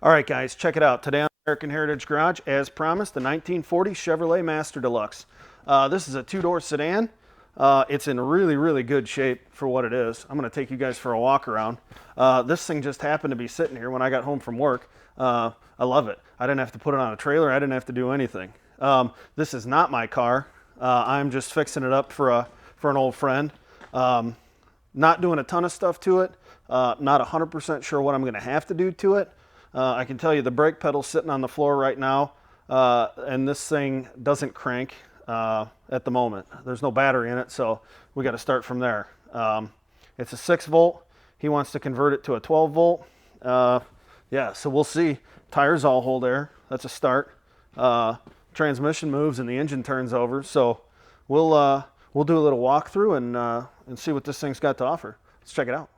All right, guys, check it out. Today on American Heritage Garage, as promised, the 1940 Chevrolet Master Deluxe. This is a two-door sedan. It's in really, really good shape for what it is. I'm going to take you guys for a walk around. This thing just happened to be sitting here when I got home from work. I love it. I didn't have to put it on a trailer. I didn't have to do anything. This is not my car. I'm just fixing it up for an old friend. Not doing a ton of stuff to it. Not 100% sure what I'm going to have to do to it. I can tell you the brake pedal's sitting on the floor right now, and this thing doesn't crank at the moment. There's no battery in it, so we got to start from there. It's a 6 volt. He wants to convert it to a 12 volt. Yeah, so we'll see. Tires all hold air. That's a start. Transmission moves and the engine turns over. So we'll do a little walkthrough and see what this thing's got to offer. Let's check it out.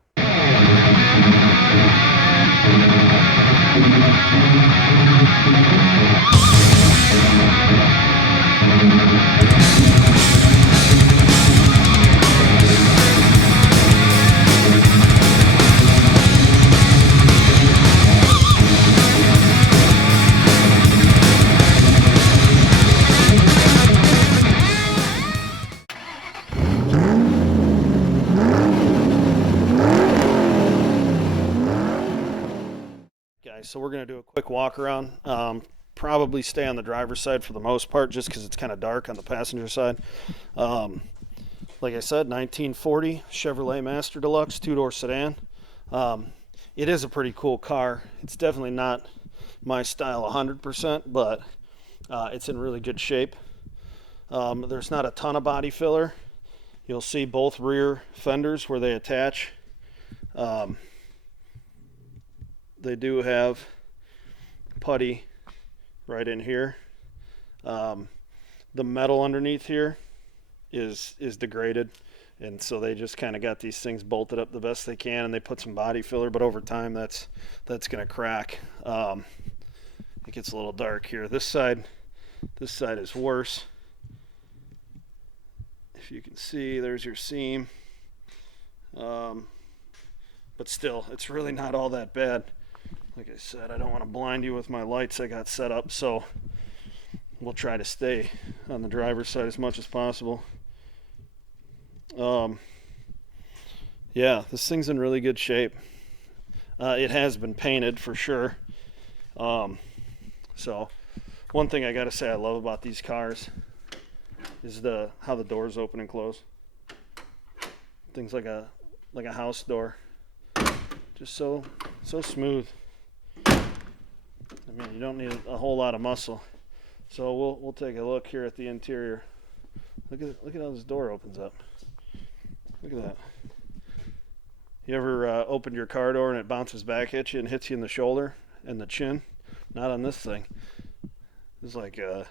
So we're going to do a quick walk around. Probably stay on the driver's side for the most part, just because it's kind of dark on the passenger side. Like I said, 1940 Chevrolet Master Deluxe two-door sedan. It is a pretty cool car. It's definitely not my style 100%, but it's in really good shape. There's not a ton of body filler. You'll see both rear fenders where they attach. They do have putty right in here. The metal underneath here is degraded, and so they just kind of got these things bolted up the best they can, and they put some body filler, but over time that's going to crack. It gets a little dark here. This side is worse. If you can see, there's your seam. But still, it's really not all that bad. Like I said, I don't want to blind you with my lights I got set up, so we'll try to stay on the driver's side as much as possible. Yeah, this thing's in really good shape. It has been painted for sure. So one thing I gotta say I love about these cars is how the doors open and close. Things like a house door. Just so smooth. I mean, you don't need a whole lot of muscle. So we'll take a look here at the interior. Look at how this door opens up. Look at that. You ever opened your car door and it bounces back at you and hits you in the shoulder and the chin? Not on this thing. It's like you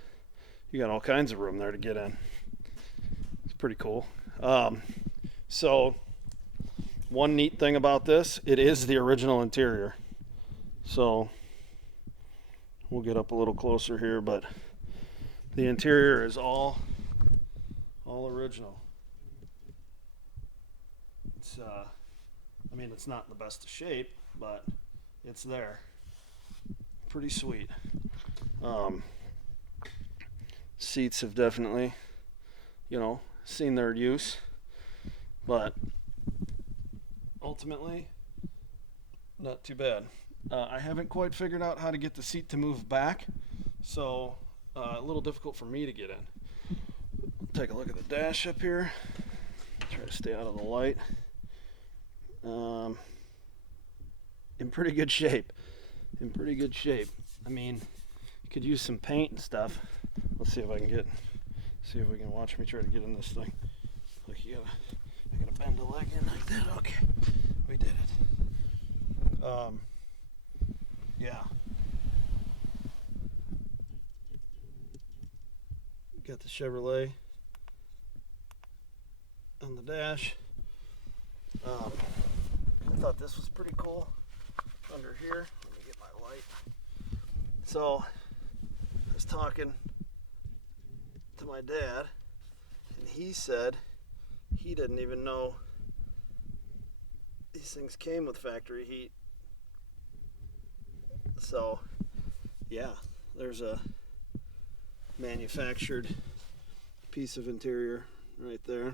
got all kinds of room there to get in. It's pretty cool. So one neat thing about this, it is the original interior. So we'll get up a little closer here, but the interior is all original. It's I mean, it's not in the best of shape, but it's there. Pretty sweet. Seats have definitely, seen their use, but ultimately not too bad. I haven't quite figured out how to get the seat to move back, so a little difficult for me to get in. Take a look at the dash up here. Try to stay out of the light. In pretty good shape. I mean, you could use some paint and stuff. Let's see if we can watch me try to get in this thing. Look, I gotta bend a leg in like that. Okay, we did it. Yeah. Got the Chevrolet on the dash. I thought this was pretty cool. Under here, let me get my light. So, I was talking to my dad, and he said he didn't even know these things came with factory heat. So yeah, there's a manufactured piece of interior right there.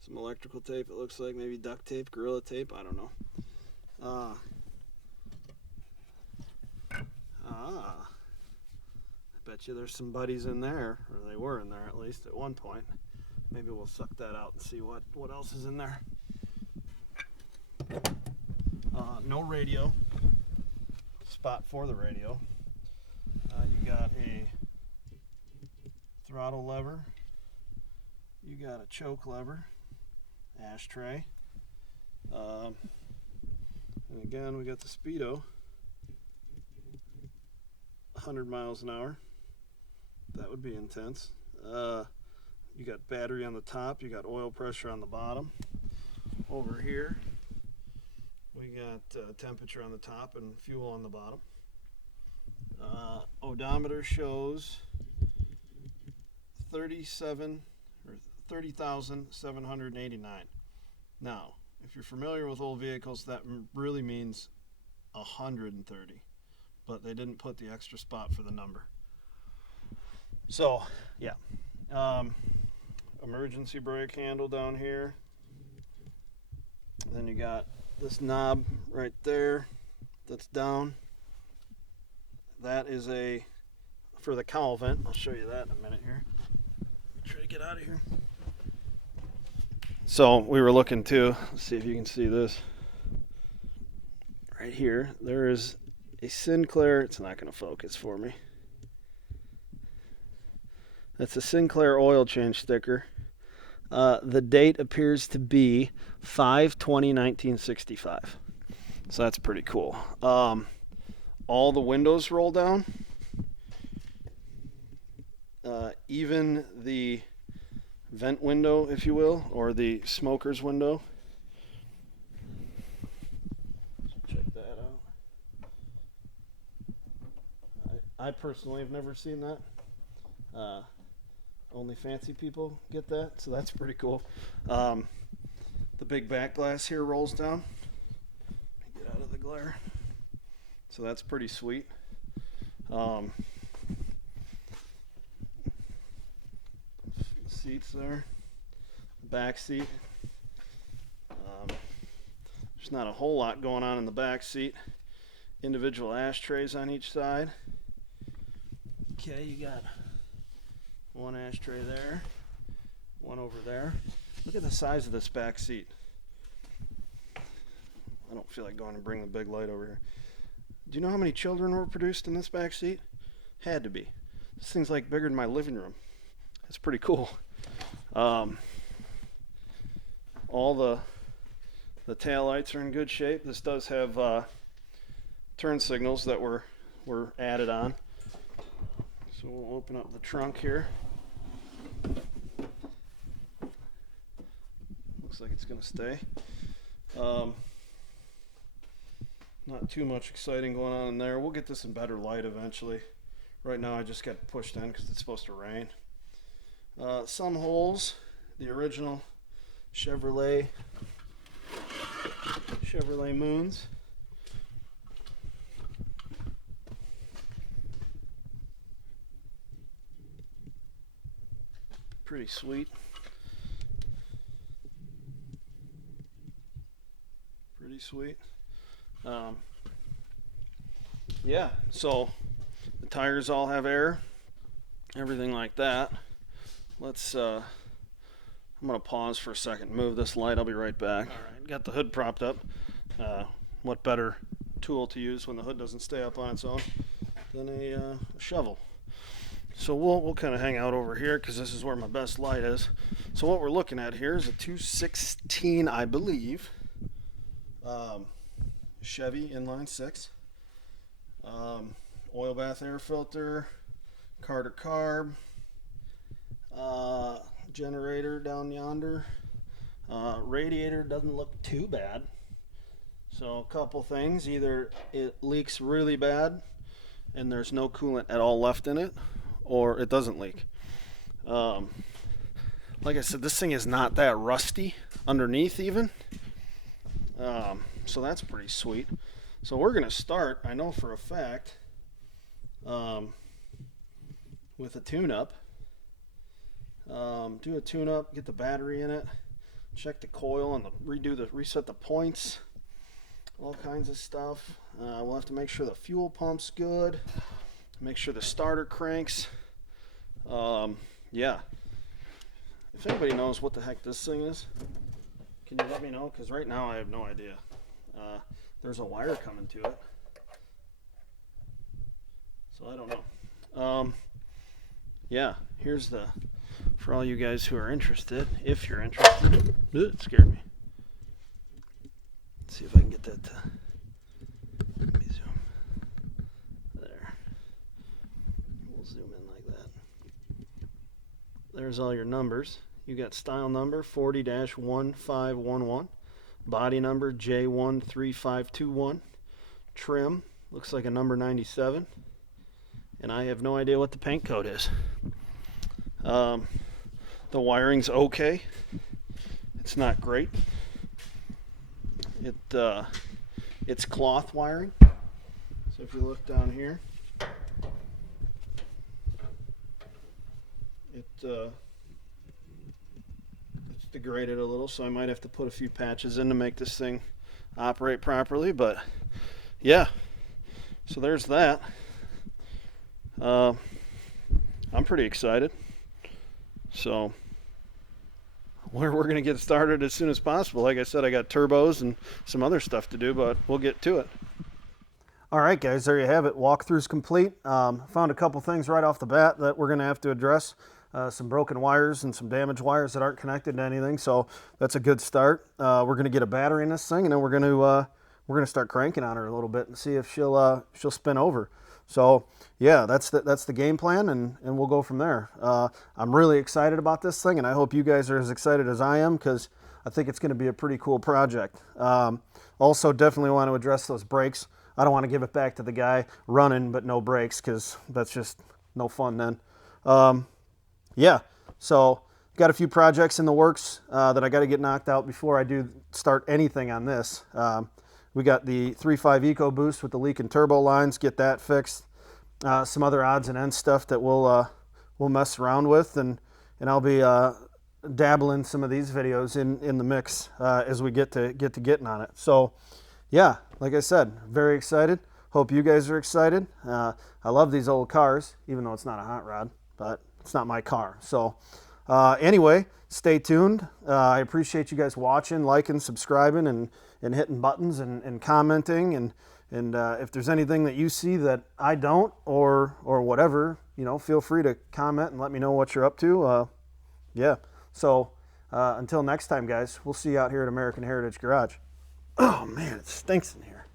Some electrical tape, it looks like, maybe duct tape, Gorilla Tape, I don't know. I bet you there's some buddies in there, or they were in there at least at one point. Maybe we'll suck that out and see what else is in there. No radio, spot for the radio. You got a throttle lever, you got a choke lever, ashtray, and again we got the speedo, 100 miles an hour. That would be intense. You got battery on the top, you got oil pressure on the bottom. Over here we got temperature on the top and fuel on the bottom. Odometer shows 30,789. Now, if you're familiar with old vehicles, that really means 130, but they didn't put the extra spot for the number. So, yeah. Emergency brake handle down here. Then you got this knob right there that's down. That is for the cowl vent. I'll show you that in a minute here. Try to get out of here. So we were looking to, let's see if you can see this. Right here, there is a Sinclair, it's not going to focus for me. That's a Sinclair oil change sticker. The date appears to be 5/20/1965. So that's pretty cool. All the windows roll down. Even the vent window, if you will, or the smoker's window. Check that out. I personally have never seen that. Only fancy people get that, so that's pretty cool. The big back glass here rolls down. Get out of the glare. So that's pretty sweet. Seats there. Back seat. There's not a whole lot going on in the back seat. Individual ashtrays on each side. Okay, you got one ashtray there, one over there. Look at the size of this back seat. I don't feel like going and bring the big light over here. Do you know how many children were produced in this back seat? Had to be. This thing's like bigger than my living room. It's pretty cool. All the tail lights are in good shape. This does have turn signals that were added on. So we'll open up the trunk here. Looks like it's going to stay. Not too much exciting going on in there. We'll get this in better light eventually. Right now I just got pushed in because it's supposed to rain. Some holes. The original Chevrolet Moons. Pretty sweet. Pretty sweet. Yeah, so the tires all have air, everything like that. Let's I'm gonna pause for a second, move this light. I'll be right back. All right, got the hood propped up. What better tool to use when the hood doesn't stay up on its own than a shovel? So we'll kind of hang out over here because this is where my best light is. So what we're looking at here is a 216, I believe, Chevy inline 6, oil bath air filter, Carter carb, generator down yonder. Radiator doesn't look too bad. So a couple things: either it leaks really bad and there's no coolant at all left in it, or it doesn't leak. Like I said, this thing is not that rusty underneath even. So that's pretty sweet. So we're going to start, I know for a fact, with a tune-up. Do a tune-up, get the battery in it, check the coil, and reset the points, all kinds of stuff. We'll have to make sure the fuel pump's good, make sure the starter cranks. Yeah. If anybody knows what the heck this thing is, can you let me know? Because right now I have no idea. There's a wire coming to it, so I don't know. Yeah, here's the, for all you guys who are interested, if you're interested. It scared me. Let's see if I can get that to, let me zoom. There. We'll zoom in like that. There's all your numbers. You got style number 40-1511, body number J13521, trim looks like a number 97, and I have no idea what the paint code is. The wiring's okay. It's not great. It's cloth wiring. So if you look down here, it's degraded a little, so I might have to put a few patches in to make this thing operate properly. But yeah, so there's that. I'm pretty excited. So we're going to get started as soon as possible. Like I said, I got turbos and some other stuff to do, but we'll get to it. All right, guys, there you have it. Walkthrough's complete. Found a couple things right off the bat that we're going to have to address. Some broken wires and some damaged wires that aren't connected to anything, so that's a good start. We're going to get a battery in this thing, and then we're going to start cranking on her a little bit and see if she'll spin over. So yeah, that's the game plan, and we'll go from there. I'm really excited about this thing, and I hope you guys are as excited as I am, because I think it's going to be a pretty cool project. Also, definitely want to address those brakes. I don't want to give it back to the guy running but no brakes, because that's just no fun then. Yeah, so got a few projects in the works that I got to get knocked out before I do start anything on this. We got the 3.5 EcoBoost with the leaking turbo lines, get that fixed. Some other odds and ends stuff that we'll mess around with, and I'll be dabbling some of these videos in the mix as we get to getting on it. So yeah, like I said, very excited. Hope you guys are excited. I love these old cars, even though it's not a hot rod, but it's not my car. So anyway, stay tuned. I appreciate you guys watching, liking, subscribing, and hitting buttons and commenting. And if there's anything that you see that I don't, or whatever, you know, feel free to comment and let me know what you're up to. Yeah. So until next time, guys, we'll see you out here at American Heritage Garage. Oh man, it stinks in here.